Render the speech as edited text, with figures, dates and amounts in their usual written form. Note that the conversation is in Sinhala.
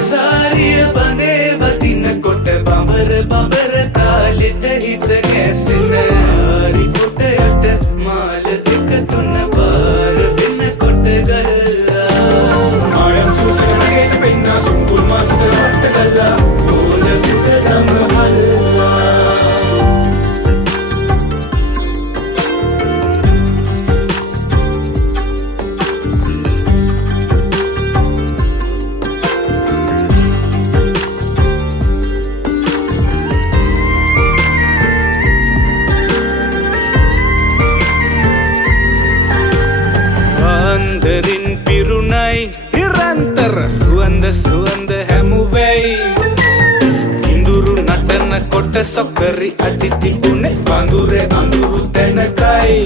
සාරිය බඳේ වදින කොට බඹර බඹර තාලෙට හිත ගැසෙන සාරි කොට යට මාල දෙක තුන පාර වෙන කොට ගල්ලා ආයම් සුසනගෙන පෙන්න සුඹුල් මාස්ටර් වට ගල්ලා ගෝල දුක දම හල්ලා වන්දරින් පිරුණයි නිරන්තර සුවඳ සුවඳ හැමුවෙයි කිඳුරු නටන කොට සොකරි අඩි තිබුණේ වඳුරේ අඳුරු තැනකයි